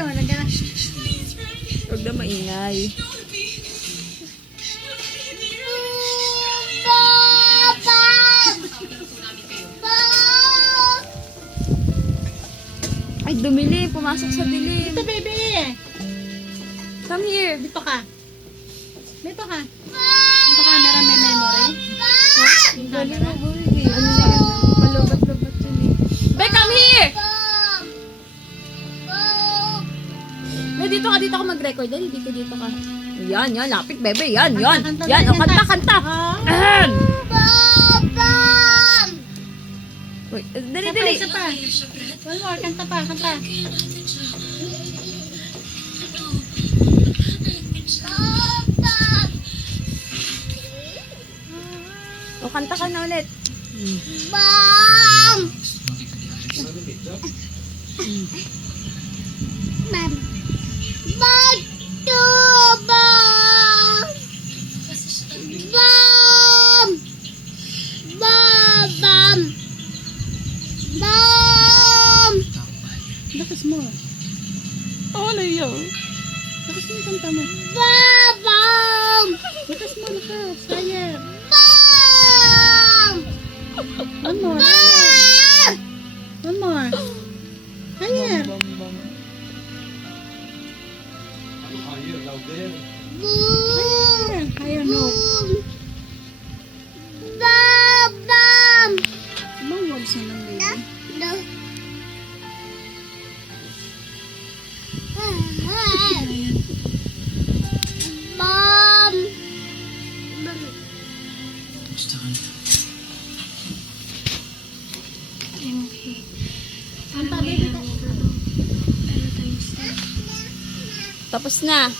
Wala ka. Huwag na maingay. Ay, dumili. Pumasok sa dilim. Dito, baby. Come here. Dito ka. Dito ka. Dito camera may memory. Yung camera. Ano yan? Malubat-lubat yun eh. Be, come here! Be, dito ka mag-record. Dali, dito ka. Yan, lapit, bebe. Yan. Kanta, Yan, kanta, o, kanta. Ahem! Wait, dali. Isa pa. One more, kanta pa. O, kanta ka na ulit. Bam! Bam! Batu bam! Bam! Bam! Bam! Lakas mo. Ano yun? Lakas mo yung kanta mo. Bam! Lakas mo. Higher. Bam! One more. Bam! One more. Higher. Boom! Higher note. Bam! Bam! Ibang words na lang, baby. No. Bam! Kanta, baby. Tapos na.